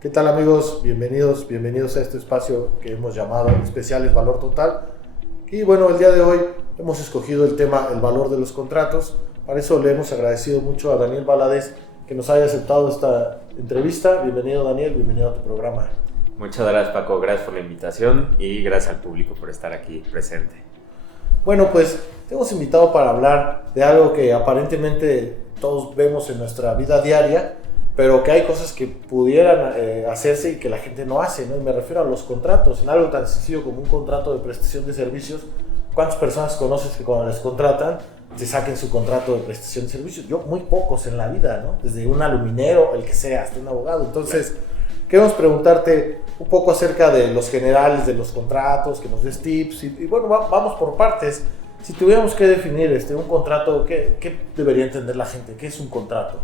¿Qué tal amigos? Bienvenidos a este espacio que hemos llamado Especiales Valor Total. Y bueno, el día de hoy hemos escogido el tema el valor de los contratos. Para eso le hemos agradecido mucho a Daniel Valadez que nos haya aceptado esta entrevista. Bienvenido Daniel, bienvenido a tu programa. Muchas gracias Paco, gracias por la invitación y gracias al público por estar aquí presente. Bueno, pues te hemos invitado para hablar de algo que aparentemente todos vemos en nuestra vida diaria, pero que hay cosas que pudieran hacerse y que la gente no hace, ¿no? Y me refiero a los contratos, en algo tan sencillo como un contrato de prestación de servicios. ¿Cuántas personas conoces que cuando les contratan te saquen su contrato de prestación de servicios? Yo, muy pocos en la vida, ¿no? Desde un aluminero, el que sea, hasta un abogado. Entonces, queremos preguntarte un poco acerca de los generales de los contratos, que nos des tips y bueno, vamos por partes. Si tuviéramos que definir un contrato, ¿qué debería entender la gente? ¿Qué es un contrato?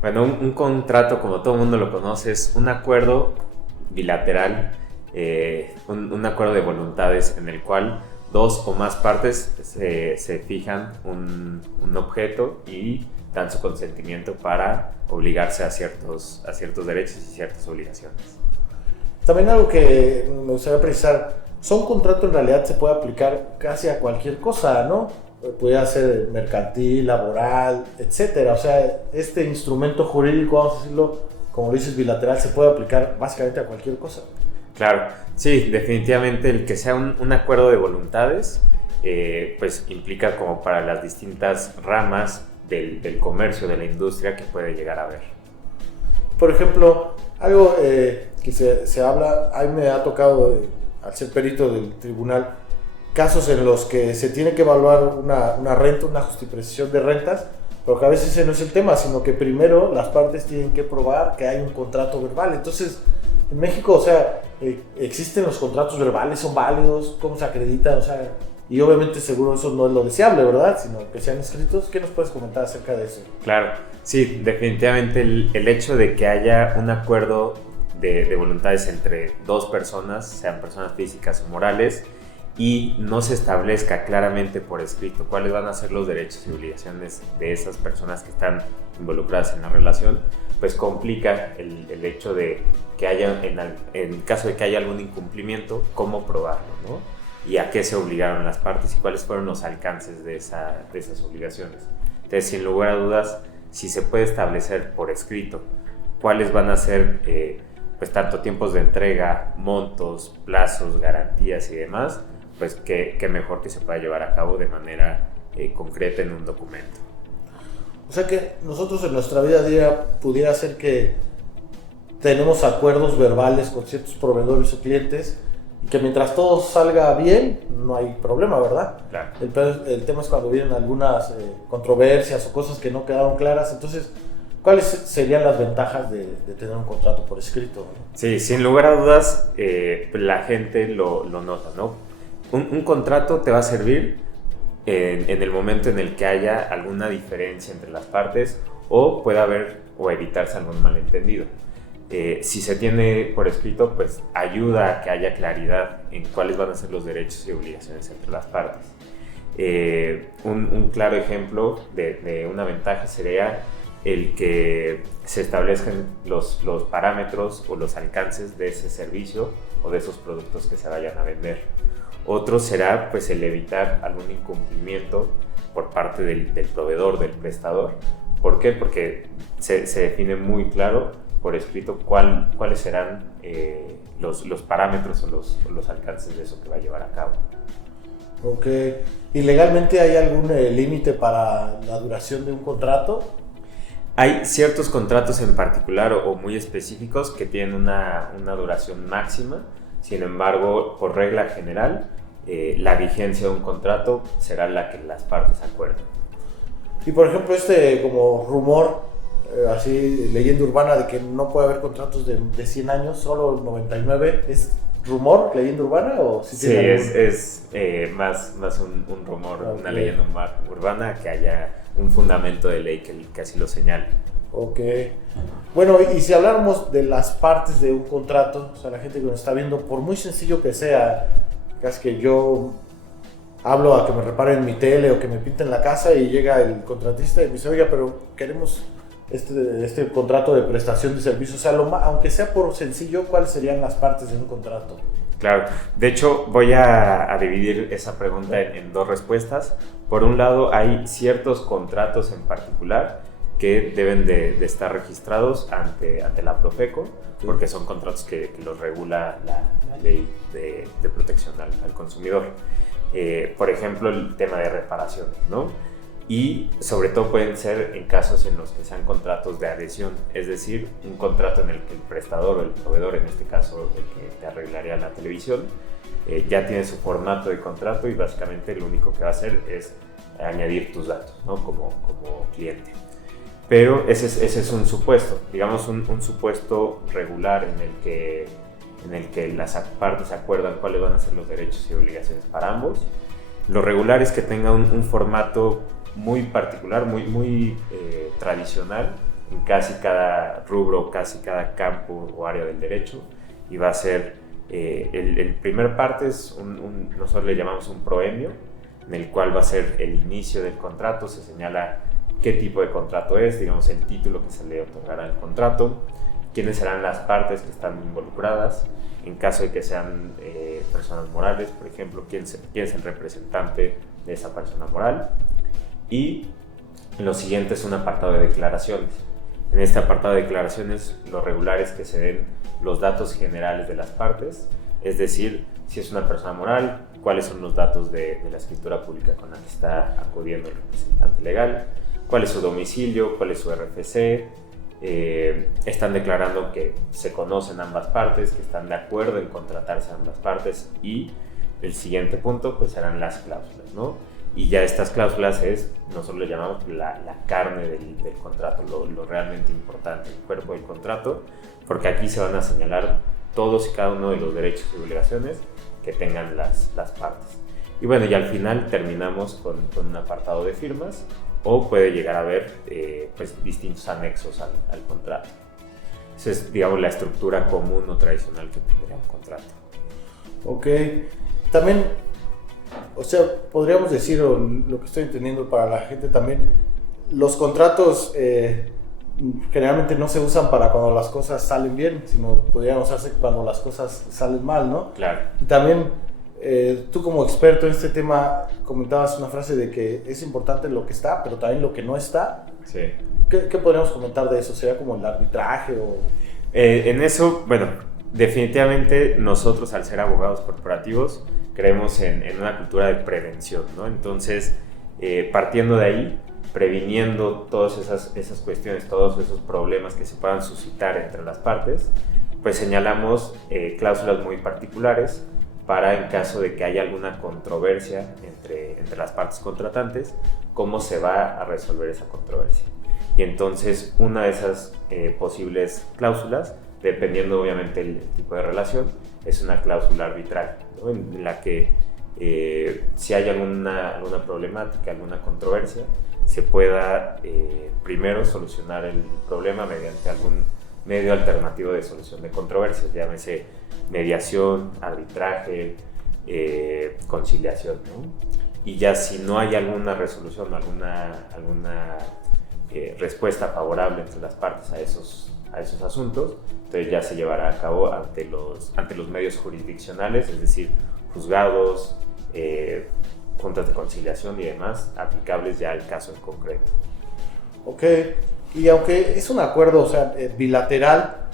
Bueno, un contrato, como todo el mundo lo conoce, es un acuerdo bilateral, un acuerdo de voluntades en el cual dos o más partes se fijan un objeto y dan su consentimiento para obligarse a ciertos derechos y ciertas obligaciones. También algo que me gustaría precisar, un contrato en realidad se puede aplicar casi a cualquier cosa, ¿no? Puede ser mercantil, laboral, etcétera. O sea, este instrumento jurídico, vamos a decirlo, como lo dices, bilateral, se puede aplicar básicamente a cualquier cosa. Claro, sí, definitivamente el que sea un acuerdo de voluntades, pues implica como para las distintas ramas del comercio, de la industria que puede llegar a haber. Por ejemplo, algo que se habla, a mí me ha tocado, al ser perito del tribunal, casos en los que se tiene que evaluar una renta, una justificación de rentas, pero que a veces ese no es el tema, sino que primero las partes tienen que probar que hay un contrato verbal. Entonces, en México, o sea, existen los contratos verbales, son válidos, ¿cómo se acreditan? O sea, y obviamente seguro eso no es lo deseable, ¿verdad? Sino que sean escritos. ¿Qué nos puedes comentar acerca de eso? Claro, sí, definitivamente el hecho de que haya un acuerdo de voluntades entre dos personas, sean personas físicas o morales, y no se establezca claramente por escrito cuáles van a ser los derechos y obligaciones de esas personas que están involucradas en la relación, pues complica el hecho de que haya, en caso de que haya algún incumplimiento, cómo probarlo, ¿no? Y a qué se obligaron las partes y cuáles fueron los alcances de esas obligaciones. Entonces, sin lugar a dudas, si se puede establecer por escrito cuáles van a ser pues tanto tiempos de entrega, montos, plazos, garantías y demás, pues qué mejor que se pueda llevar a cabo de manera concreta en un documento. O sea que nosotros en nuestra vida diaria pudiera ser que tenemos acuerdos verbales con ciertos proveedores o clientes y que mientras todo salga bien no hay problema, ¿verdad? Claro. El tema es cuando vienen algunas controversias o cosas que no quedaron claras. Entonces, ¿cuáles serían las ventajas de tener un contrato por escrito, ¿no? Sí, sin lugar a dudas, la gente lo nota, ¿no? Un contrato te va a servir en el momento en el que haya alguna diferencia entre las partes o pueda haber o evitarse algún malentendido. Si se tiene por escrito, pues ayuda a que haya claridad en cuáles van a ser los derechos y obligaciones entre las partes. Un claro ejemplo de una ventaja sería el que se establezcan los parámetros o los alcances de ese servicio o de esos productos que se vayan a vender. Otro será pues el evitar algún incumplimiento por parte del proveedor, del prestador. ¿Por qué? Porque se define muy claro por escrito cuáles serán los parámetros o los alcances de eso que va a llevar a cabo. Ok. ¿Y legalmente hay algún límite para la duración de un contrato? Hay ciertos contratos en particular o muy específicos que tienen una duración máxima. Sin embargo, por regla general, la vigencia de un contrato será la que las partes acuerden. Y por ejemplo, como rumor, así leyenda urbana de que no puede haber contratos de 100 años, solo 99, ¿es rumor, leyenda urbana o sí es más un rumor, okay, una leyenda urbana que haya un fundamento de ley que así lo señale. Ok. Bueno, y si habláramos de las partes de un contrato, o sea, la gente que nos está viendo, por muy sencillo que sea, casi que yo hablo a que me reparen mi tele o que me pinten la casa y llega el contratista y me dice, oiga, pero queremos este contrato de prestación de servicios? O sea, aunque sea por sencillo, ¿cuáles serían las partes de un contrato? Claro, de hecho voy a dividir esa pregunta en dos respuestas. Por un lado, hay ciertos contratos en particular que deben de estar registrados ante la Profeco, porque son contratos que los regula la ley de protección al consumidor. Por ejemplo, el tema de reparaciones, ¿no? Y sobre todo pueden ser en casos en los que sean contratos de adhesión, es decir, un contrato en el que el prestador o el proveedor, en este caso el que te arreglaría la televisión, ya tiene su formato de contrato y básicamente lo único que va a hacer es añadir tus datos, ¿no? como cliente. Pero ese es un supuesto, digamos un supuesto regular en el que las partes acuerdan cuáles van a ser los derechos y obligaciones para ambos. Lo regular es que tenga un formato muy particular, muy tradicional en casi cada rubro, casi cada campo o área del derecho, y va a ser el primer parte es nosotros le llamamos un proemio, en el cual va a ser el inicio del contrato, se señala qué tipo de contrato es, digamos el título que se le otorgará al contrato, quiénes serán las partes que están involucradas, en caso de que sean personas morales, por ejemplo, quién es el representante de esa persona moral. Y lo siguiente es un apartado de declaraciones. En este apartado de declaraciones, lo regular es que se den los datos generales de las partes, es decir, si es una persona moral, cuáles son los datos de la escritura pública con la que está acudiendo el representante legal, cuál es su domicilio, cuál es su RFC, están declarando que se conocen ambas partes, que están de acuerdo en contratarse a ambas partes, y el siguiente punto pues serán las cláusulas, ¿no? Y ya estas cláusulas nosotros le llamamos la carne del contrato, lo realmente importante, el cuerpo del contrato, porque aquí se van a señalar todos y cada uno de los derechos y obligaciones que tengan las partes. Y bueno, y al final terminamos con un apartado de firmas, o puede llegar a haber pues, distintos anexos al contrato. Esa es, digamos, la estructura común o tradicional que tendría un contrato. Ok. También, o sea, podríamos decir, o lo que estoy entendiendo para la gente también, los contratos generalmente no se usan para cuando las cosas salen bien, sino podrían usarse cuando las cosas salen mal, ¿no? Claro. Y también, tú como experto en este tema, comentabas una frase de que es importante lo que está, pero también lo que no está. Sí. ¿Qué podríamos comentar de eso? ¿Sería como el arbitraje o...? En eso, bueno, definitivamente nosotros al ser abogados corporativos creemos en una cultura de prevención, ¿no? Entonces, partiendo de ahí, previniendo todas esas cuestiones, todos esos problemas que se puedan suscitar entre las partes, pues señalamos cláusulas muy particulares para, en caso de que haya alguna controversia entre las partes contratantes, cómo se va a resolver esa controversia. Y entonces una de esas posibles cláusulas, dependiendo obviamente el tipo de relación, es una cláusula arbitral, ¿no? En la que si hay alguna problemática, alguna controversia, se pueda primero solucionar el problema mediante algún medio alternativo de solución de controversias, llámese mediación, arbitraje, conciliación, ¿no? Y ya si no hay alguna resolución o alguna respuesta favorable entre las partes a esos asuntos, entonces ya se llevará a cabo ante los medios jurisdiccionales, es decir, juzgados, juntas de conciliación y demás, aplicables ya al caso en concreto. Ok, y aunque es un acuerdo, o sea, bilateral,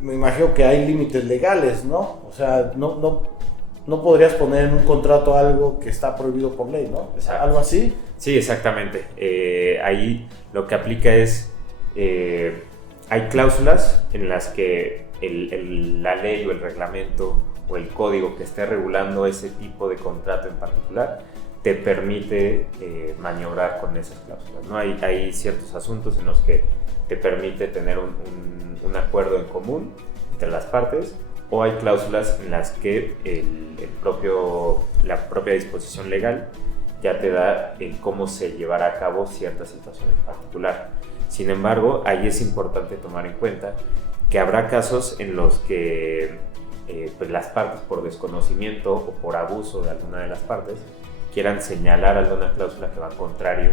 me imagino que hay límites legales, ¿no? O sea, no podrías poner en un contrato algo que está prohibido por ley, ¿no? Exacto. ¿Algo así? Sí, exactamente. Ahí lo que aplica es, hay cláusulas en las que la ley o el reglamento o el código que esté regulando ese tipo de contrato en particular te permite maniobrar con esas cláusulas, ¿no? Hay ciertos asuntos en los que te permite tener un acuerdo en común entre las partes, o hay cláusulas en las que la propia disposición legal ya te da cómo se llevará a cabo cierta situación en particular. Sin embargo, ahí es importante tomar en cuenta que habrá casos en los que pues las partes, por desconocimiento o por abuso de alguna de las partes, quieran señalar alguna cláusula que va contrario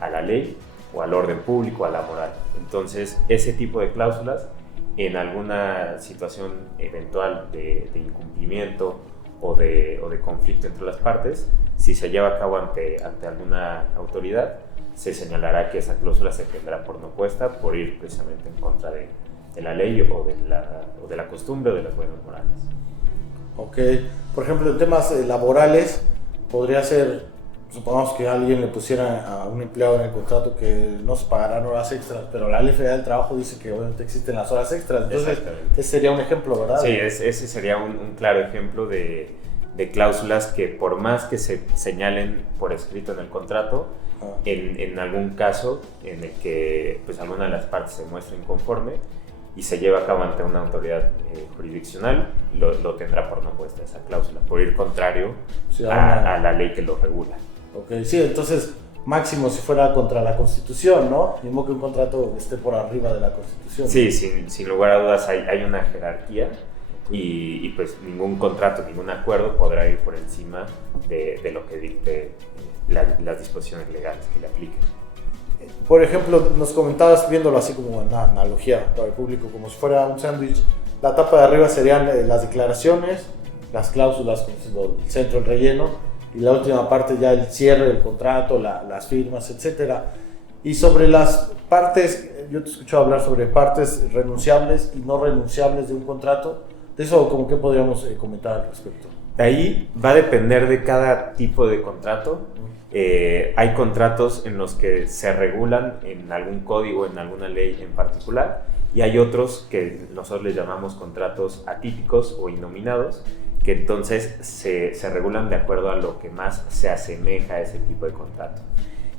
a la ley o al orden público, a la moral. Entonces, ese tipo de cláusulas, en alguna situación eventual de incumplimiento o de conflicto entre las partes, si se lleva a cabo ante alguna autoridad, se señalará que esa cláusula se tendrá por no puesta por ir precisamente en contra de la ley o de la costumbre o de las buenas morales. Ok, por ejemplo, en temas laborales, podría ser, supongamos que alguien le pusiera a un empleado en el contrato que no se pagarán horas extras, pero la Ley Federal del Trabajo dice que obviamente existen las horas extras, entonces ese sería un ejemplo, ¿verdad? Sí, ese sería un claro ejemplo de cláusulas que por más que se señalen por escrito en el contrato, en algún caso en el que pues alguna de las partes se muestre inconforme y se lleva a cabo ante una autoridad jurisdiccional, lo tendrá por no puesta esa cláusula, por ir contrario a la ley que lo regula. Ok, sí, entonces máximo si fuera contra la Constitución, ¿no? Mismo que un contrato esté por arriba de la Constitución. Sí, sin lugar a dudas hay una jerarquía y pues ningún contrato, ningún acuerdo podrá ir por encima de lo que dicte las disposiciones legales que le apliquen. Por ejemplo, nos comentabas, viéndolo así como una analogía para el público, como si fuera un sándwich, la tapa de arriba serían las declaraciones, las cláusulas, como el centro, el relleno, y la última parte ya el cierre del contrato, las firmas, etc. Y sobre las partes, yo te he escuchado hablar sobre partes renunciables y no renunciables de un contrato. De eso, ¿cómo qué podríamos comentar al respecto? Ahí va a depender de cada tipo de contrato. Hay contratos en los que se regulan en algún código, en alguna ley en particular, y hay otros que nosotros les llamamos contratos atípicos o innominados, que entonces se regulan de acuerdo a lo que más se asemeja a ese tipo de contrato.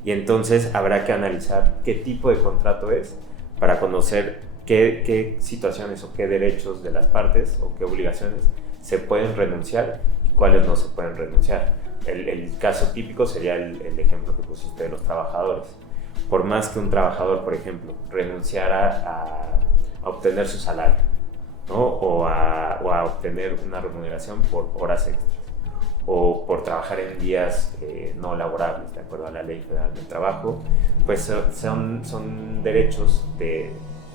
Y entonces habrá que analizar qué tipo de contrato es para conocer qué situaciones o qué derechos de las partes o qué obligaciones se pueden renunciar y cuáles no se pueden renunciar. El caso típico sería el ejemplo que pusiste de los trabajadores. Por más que un trabajador, por ejemplo, renunciara a obtener su salario, ¿no? o a obtener una remuneración por horas extras o por trabajar en días no laborables, de acuerdo a la Ley Federal del Trabajo, pues son derechos de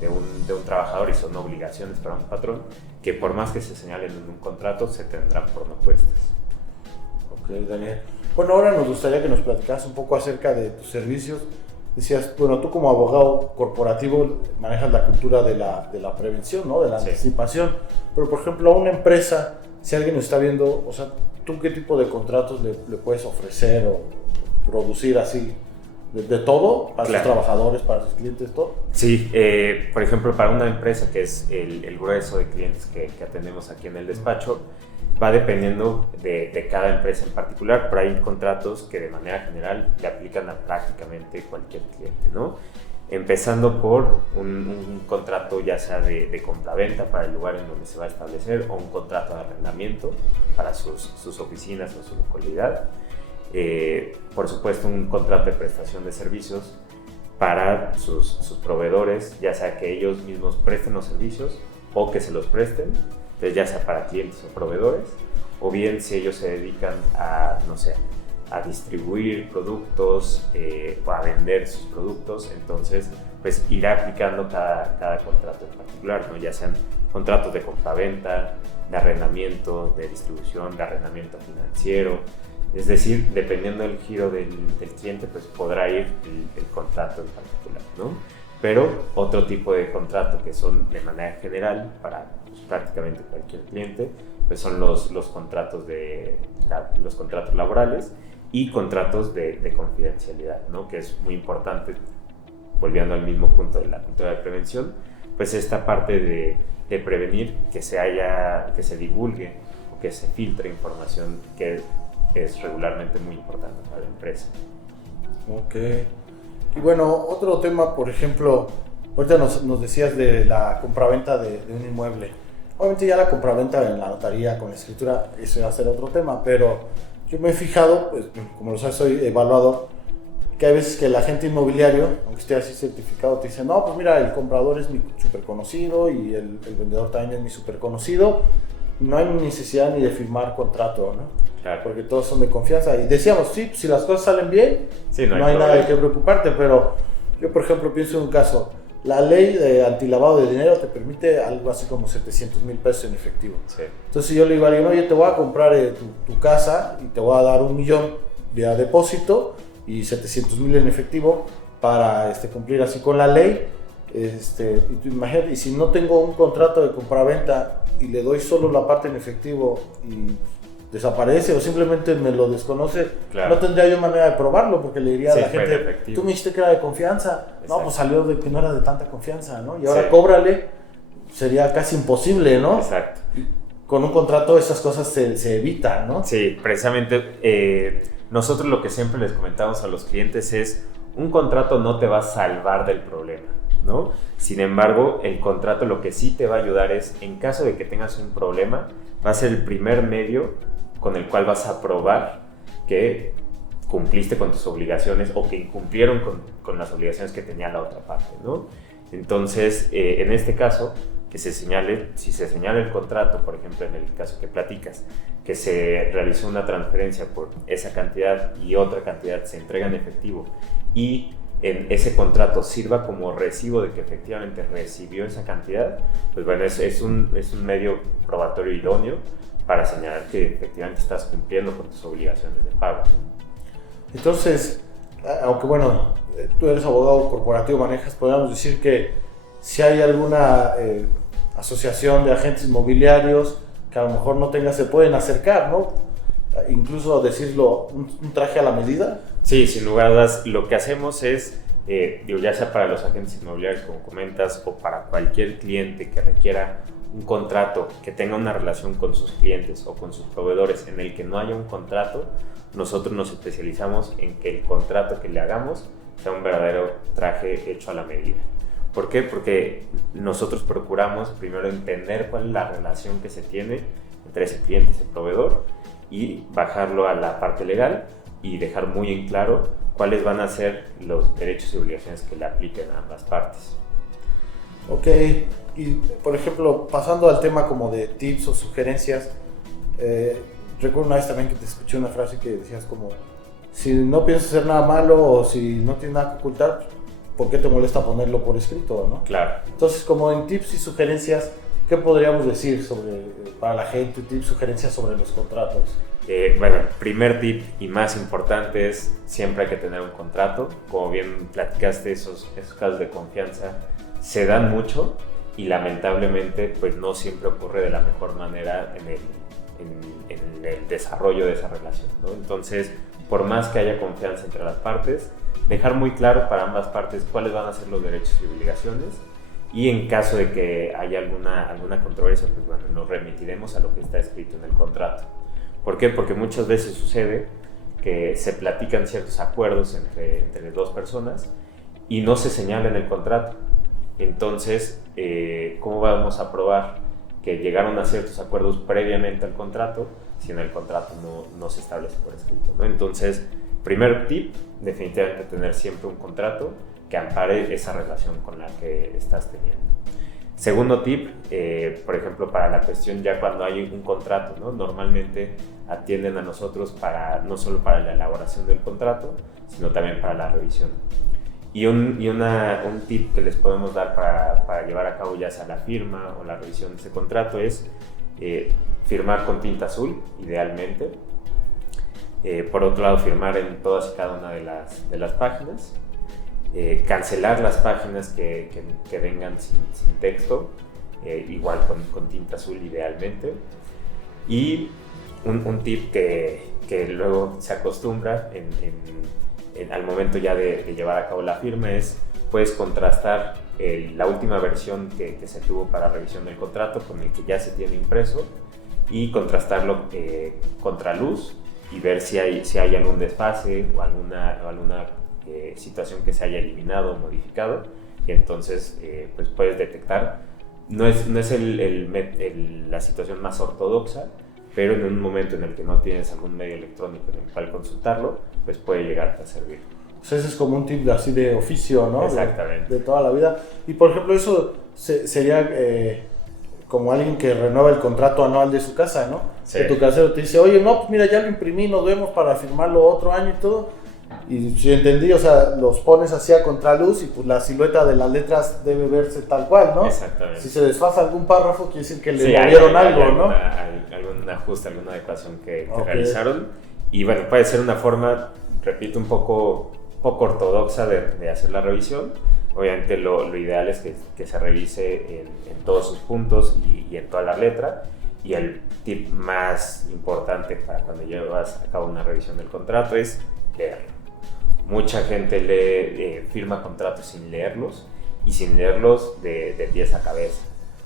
un trabajador y son obligaciones para un patrón que por más que se señalen en un contrato se tendrán por no puestas. Ok, Daniel. Bueno, ahora nos gustaría que nos platicaras un poco acerca de tus servicios. Decías, bueno, tú como abogado corporativo manejas la cultura de la prevención, ¿no? De la anticipación. Pero, por ejemplo, a una empresa, si alguien nos está viendo, o sea, ¿tú qué tipo de contratos le puedes ofrecer o producir así? ¿De todo? ¿Para sus trabajadores, para sus clientes, todo? Sí, por ejemplo, para una empresa que es el grueso de clientes que atendemos aquí en el despacho, va dependiendo de cada empresa en particular, pero hay contratos que de manera general le aplican a prácticamente cualquier cliente, ¿no? Empezando por un contrato ya sea de compraventa para el lugar en donde se va a establecer o un contrato de arrendamiento para sus oficinas o su localidad. Por supuesto, un contrato de prestación de servicios para sus proveedores, ya sea que ellos mismos presten los servicios o que se los presten, entonces ya sea para clientes o proveedores, o bien si ellos se dedican a, no sé, a distribuir productos o a vender sus productos, entonces pues irá aplicando cada contrato en particular, ¿no? Ya sean contratos de compraventa, de arrendamiento, de distribución, de arrendamiento financiero. Es decir, dependiendo del giro del cliente, pues podrá ir el contrato en particular, ¿no? Pero otro tipo de contrato que son de manera general para pues, prácticamente cualquier cliente, pues son los contratos los contratos laborales y contratos de confidencialidad, ¿no? Que es muy importante, volviendo al mismo punto de la cultura de prevención, pues esta parte de prevenir que se divulgue o que se filtre información que es regularmente muy importante para la empresa. Ok. Y bueno, otro tema, por ejemplo, ahorita nos decías de la compraventa de un inmueble. Obviamente ya la compraventa en la notaría con la escritura, eso va a ser otro tema, pero yo me he fijado, pues como lo sabes, soy evaluador, que hay veces que el agente inmobiliario, aunque esté así certificado, te dice, no, pues mira, el comprador es mi súper conocido y el vendedor también es mi súper conocido, no hay necesidad ni de firmar contrato, ¿no? Claro. Porque todos son de confianza. Y decíamos, sí, si las cosas salen bien, sí, no hay nada de qué preocuparte, pero Yo, por ejemplo, pienso en un caso. La ley de antilavado de dinero te permite algo así como 700,000 pesos en efectivo. Sí. Entonces yo le digo a alguien, oye, te voy a comprar tu casa y te voy a dar 1,000,000 vía depósito y 700,000 en efectivo para cumplir así con la ley. Y tú imagínate, y si no tengo un contrato de compraventa y le doy solo la parte en efectivo y desaparece o simplemente me lo desconoce, claro, no tendría yo manera de probarlo, porque le diría a la fue gente, efectivo. tú me dijiste que era de confianza. Exacto. No, pues salió de que no era de tanta confianza, ¿no? Y ahora Sí. cóbrale, sería casi imposible, ¿no? Exacto. Con un contrato esas cosas se evitan, ¿no? Sí, precisamente nosotros lo que siempre les comentamos a los clientes es, un contrato no te va a salvar del problema, ¿no? Sin embargo, el contrato lo que sí te va a ayudar es, en caso de que tengas un problema, va a ser el primer medio con el cual vas a probar que cumpliste con tus obligaciones o que incumplieron con las obligaciones que tenía la otra parte, ¿no? Entonces, en este caso, que se señale, si se señala el contrato, por ejemplo, en el caso que platicas, que se realizó una transferencia por esa cantidad y otra cantidad se entrega en efectivo y en ese contrato sirva como recibo de que efectivamente recibió esa cantidad, pues bueno, es un medio probatorio idóneo para señalar que efectivamente estás cumpliendo con tus obligaciones de pago, ¿no? Entonces, aunque bueno, tú eres abogado corporativo, manejas, podríamos decir que si hay alguna asociación de agentes inmobiliarios que a lo mejor no tenga, se pueden acercar, ¿no? Incluso decirlo, un traje a la medida. Sí, sin lugar a dudas, lo que hacemos es, ya sea para los agentes inmobiliarios, como comentas, o para cualquier cliente que requiera un contrato, que tenga una relación con sus clientes o con sus proveedores en el que no haya un contrato, nosotros nos especializamos en que el contrato que le hagamos sea un verdadero traje hecho a la medida. ¿Por qué? Porque nosotros procuramos primero entender cuál es la relación que se tiene entre ese cliente y ese proveedor y bajarlo a la parte legal y dejar muy en claro cuáles van a ser los derechos y obligaciones que le apliquen a ambas partes. Ok, y por ejemplo, pasando al tema como de tips o sugerencias, recuerdo una vez también que te escuché una frase que decías como, si no piensas hacer nada malo o si no tienes nada que ocultar, ¿por qué te molesta ponerlo por escrito, no? Claro. Entonces, como en tips y sugerencias, ¿qué podríamos decir para la gente, tips, sugerencias sobre los contratos? Bueno, el primer tip y más importante es siempre hay que tener un contrato. Como bien platicaste, esos casos de confianza se dan mucho y lamentablemente pues no siempre ocurre de la mejor manera en el desarrollo de esa relación, ¿no? Entonces, por más que haya confianza entre las partes, dejar muy claro para ambas partes cuáles van a ser los derechos y obligaciones y en caso de que haya alguna controversia, pues bueno, nos remitiremos a lo que está escrito en el contrato. ¿Por qué? Porque muchas veces sucede que se platican ciertos acuerdos entre dos personas y no se señala en el contrato. Entonces, ¿cómo vamos a probar que llegaron a ciertos acuerdos previamente al contrato si en el contrato no se establece por escrito, ¿no? Entonces, primer tip, definitivamente tener siempre un contrato que ampare esa relación con la que estás teniendo. Segundo tip, por ejemplo, para la cuestión ya cuando hay un contrato, ¿no? Normalmente atienden a nosotros no solo para la elaboración del contrato, sino también para la revisión. Y un tip que les podemos dar para llevar a cabo ya sea la firma o la revisión de ese contrato es firmar con tinta azul, idealmente. Por otro lado, firmar en todas y cada una de las páginas. Cancelar las páginas que vengan sin texto, igual con tinta azul idealmente. Y un tip que luego se acostumbra al momento ya de llevar a cabo la firma es, puedes contrastar la última versión que se tuvo para revisión del contrato con el que ya se tiene impreso y contrastarlo contra luz y ver si hay algún desfase o alguna situación que se haya eliminado o modificado, y entonces pues puedes detectar. No es la situación más ortodoxa, pero en un momento en el que no tienes algún medio electrónico en el cual consultarlo, pues puede llegarte a servir. Pues ese es como un tip así de oficio, ¿no? Exactamente. De toda la vida. Y por ejemplo, eso sería como alguien que renueva el contrato anual de su casa, ¿no? Sí. Que tu casero te dice, oye, no, pues mira, ya lo imprimí, nos vemos para firmarlo otro año y todo. Y si entendí, o sea, los pones así a contraluz y pues la silueta de las letras debe verse tal cual, ¿no? Exactamente. Si se desfasa algún párrafo, quiere decir que le Sí, movieron algo, ¿no? Algún ajuste, alguna adecuación que Ok. realizaron. Y bueno, puede ser una forma, repito, un poco ortodoxa de hacer la revisión. Obviamente lo ideal es que se revise en todos sus puntos y en toda la letra. Y el tip más importante para cuando llevas a cabo una revisión del contrato es leerlo. Mucha gente firma contratos sin leerlos y sin leerlos de pies a cabeza.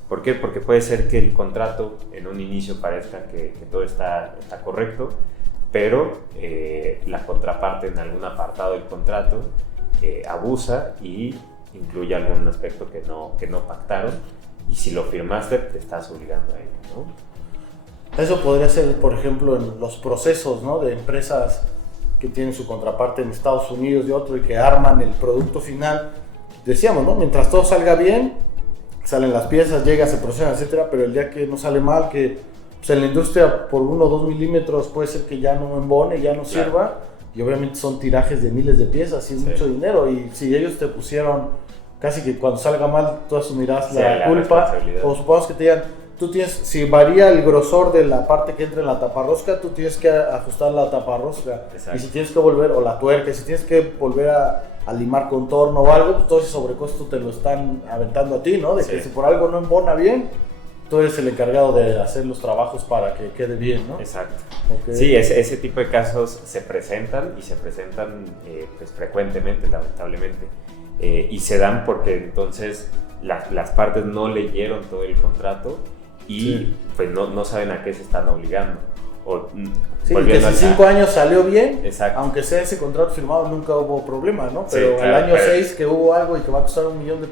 ¿Por qué? Porque puede ser que el contrato en un inicio parezca que todo está correcto, pero la contraparte en algún apartado del contrato abusa y incluye algún aspecto que no pactaron, y si lo firmaste te estás obligando a ello, ¿no? Eso podría ser, por ejemplo, en los procesos, ¿no? De empresas que tienen su contraparte en Estados Unidos y otro y que arman el producto final. Decíamos, ¿no? Mientras todo salga bien, salen las piezas, llega, se procesan, etcétera, pero el día que no sale mal, que pues, en la industria por 1 o 2 milímetros puede ser que ya no embone, ya no sirva, y obviamente son tirajes de miles de piezas y es mucho dinero, y si ellos te pusieron casi que cuando salga mal tú asumirás la culpa, o supongamos que te digan, tú tienes, si varía el grosor de la parte que entra en la taparrosca, tú tienes que ajustar la taparrosca. Exacto. Y si tienes que volver, o la tuerca, si tienes que volver a limar contorno o algo, pues todo ese sobrecosto te lo están aventando a ti, ¿no? De que si por algo no embona bien, tú eres el encargado de hacer los trabajos para que quede bien, ¿no? Exacto. Okay. Sí, ese tipo de casos se presentan pues frecuentemente, lamentablemente. Y se dan porque entonces las partes no leyeron todo el contrato y pues no saben a qué se están obligando. Sí, que si 5 años salió bien, exacto, aunque sea ese contrato firmado nunca hubo problema, ¿no? Pero sí, claro, al año 6 que hubo algo y que va a costar $1 millón,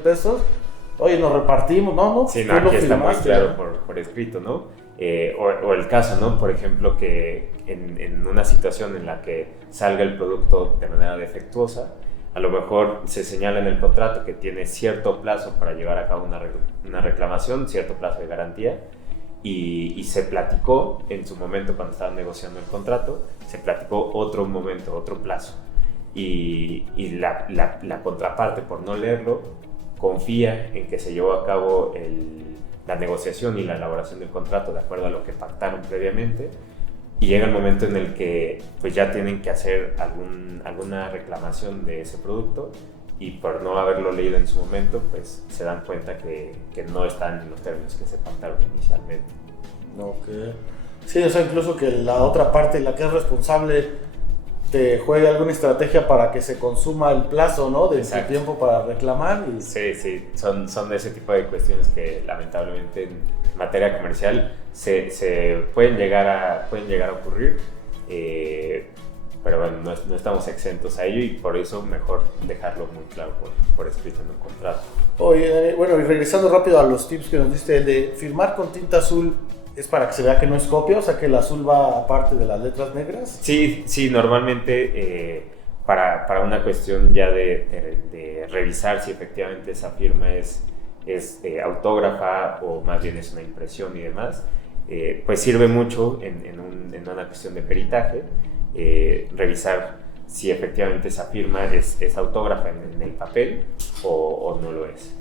oye, nos repartimos, ¿no? Sí, no, aquí está muy claro por escrito, ¿no? O el caso, ¿no? Por ejemplo, que en una situación en la que salga el producto de manera defectuosa, a lo mejor se señala en el contrato que tiene cierto plazo para llevar a cabo una reclamación, cierto plazo de garantía, y se platicó en su momento cuando estaban negociando el contrato, se platicó otro momento, otro plazo. Y la contraparte, por no leerlo, confía en que se llevó a cabo la negociación y la elaboración del contrato de acuerdo a lo que pactaron previamente, y llega el momento en el que pues ya tienen que hacer alguna reclamación de ese producto, y por no haberlo leído en su momento pues se dan cuenta que no están en los términos que se pactaron inicialmente. Okay. Sí, o sea, incluso que la otra parte, la que es responsable, te juegue alguna estrategia para que se consuma el plazo, ¿no? De ese tiempo para reclamar. Sí, son de ese tipo de cuestiones que lamentablemente en materia comercial se pueden llegar a ocurrir, pero bueno, no estamos exentos a ello, y por eso mejor dejarlo muy claro por escrito en un contrato. Oye, bueno, y regresando rápido a los tips que nos diste, el de firmar con tinta azul, ¿es para que se vea que no es copia? O sea, que el azul va aparte de las letras negras. Sí, normalmente para una cuestión ya de revisar si efectivamente esa firma es autógrafa o más bien es una impresión y demás, pues sirve mucho en una cuestión de peritaje, revisar si efectivamente esa firma es autógrafa en el papel o no lo es.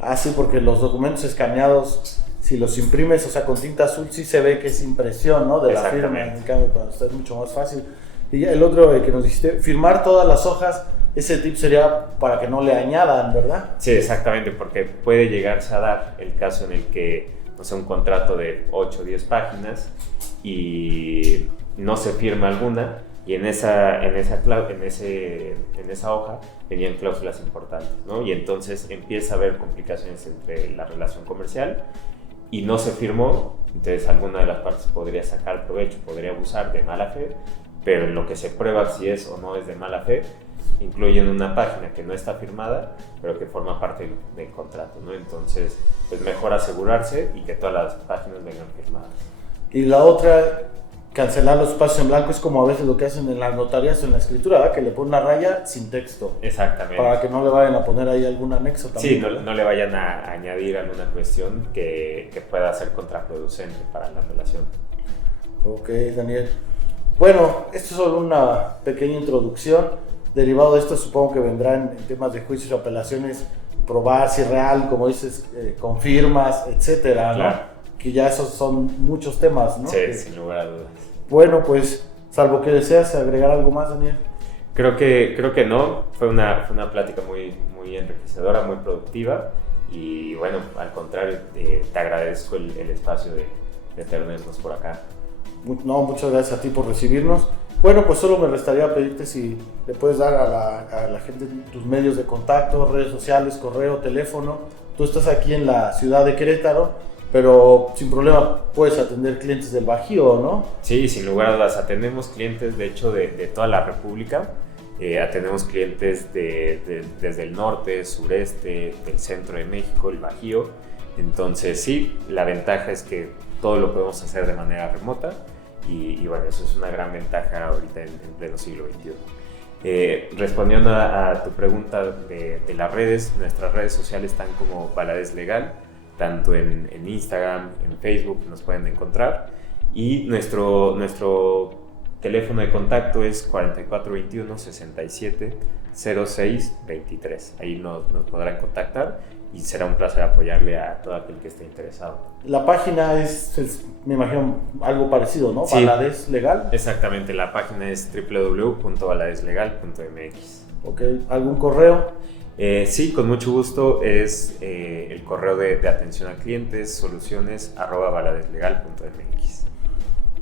Ah, sí, porque los documentos escaneados, si los imprimes, o sea, con tinta azul, sí se ve que es impresión, ¿no? De la firma. En cambio, cuando está es mucho más fácil. Y el otro que nos dijiste, firmar todas las hojas, ese tip sería para que no le añadan, ¿verdad? Sí, exactamente, porque puede llegarse a dar el caso en el que, no sé, un contrato de 8 o 10 páginas y no se firma alguna, y en esa hoja venían cláusulas importantes, ¿no? Y entonces empieza a haber complicaciones entre la relación comercial y no se firmó, entonces alguna de las partes podría sacar provecho, podría abusar de mala fe, pero en lo que se prueba si es o no es de mala fe, incluyen una página que no está firmada, pero que forma parte del contrato, ¿no? Entonces, pues mejor asegurarse y que todas las páginas vengan firmadas. Y la otra, cancelar los espacios en blanco, es como a veces lo que hacen en las notarías o en la escritura, ¿verdad? Que le ponen una raya sin texto. Exactamente. Para que no le vayan a poner ahí algún anexo también. Sí, no le vayan a añadir alguna cuestión que pueda ser contraproducente para la relación. Ok, Daniel. Bueno, esto es solo una pequeña introducción. Derivado de esto, supongo que vendrán en temas de juicios y apelaciones probar si es real, como dices, con firmas, etcétera, Claro. ¿no? Que ya esos son muchos temas, ¿no? Sí, Que, sin lugar a dudas. bueno, pues, salvo que deseas agregar algo más, Daniel. Creo que no, fue una plática muy enriquecedora, muy productiva y bueno, al contrario, te agradezco el espacio de tenernos por acá. No, muchas gracias a ti por recibirnos. Bueno, pues solo me restaría pedirte si le puedes dar a la gente tus medios de contacto, redes sociales, correo, teléfono. Tú estás aquí en la ciudad de Querétaro, pero sin problema puedes atender clientes del Bajío, ¿no? Sí, sin lugar a dudas, atendemos clientes de hecho de toda la República. Atendemos clientes desde el norte, sureste, del centro de México, el Bajío. Entonces sí, la ventaja es que todo lo podemos hacer de manera remota y bueno, eso es una gran ventaja ahorita en pleno siglo XXI. Respondiendo a tu pregunta de las redes, nuestras redes sociales están como Valadez Legal, tanto en Instagram, en Facebook nos pueden encontrar y nuestro teléfono de contacto es 4421 67 06 23. Ahí nos podrán contactar y será un placer apoyarle a todo aquel que esté interesado. La página es me imagino, algo parecido, ¿no? Sí. Valadez Legal. Exactamente, la página es www.valadezlegal.mx. Ok, ¿algún correo? Sí, con mucho gusto, es el correo de atención a clientes, soluciones@valadezlegal.mx.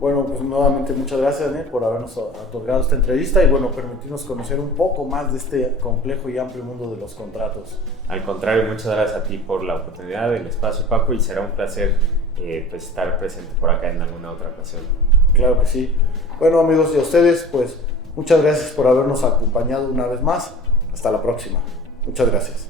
Bueno, pues nuevamente muchas gracias, Daniel, por habernos otorgado esta entrevista y bueno, permitirnos conocer un poco más de este complejo y amplio mundo de los contratos. Al contrario, muchas gracias a ti por la oportunidad, el espacio, Paco, y será un placer pues estar presente por acá en alguna otra ocasión. Claro que sí. Bueno, amigos, y a ustedes, pues muchas gracias por habernos acompañado una vez más. Hasta la próxima. Muchas gracias.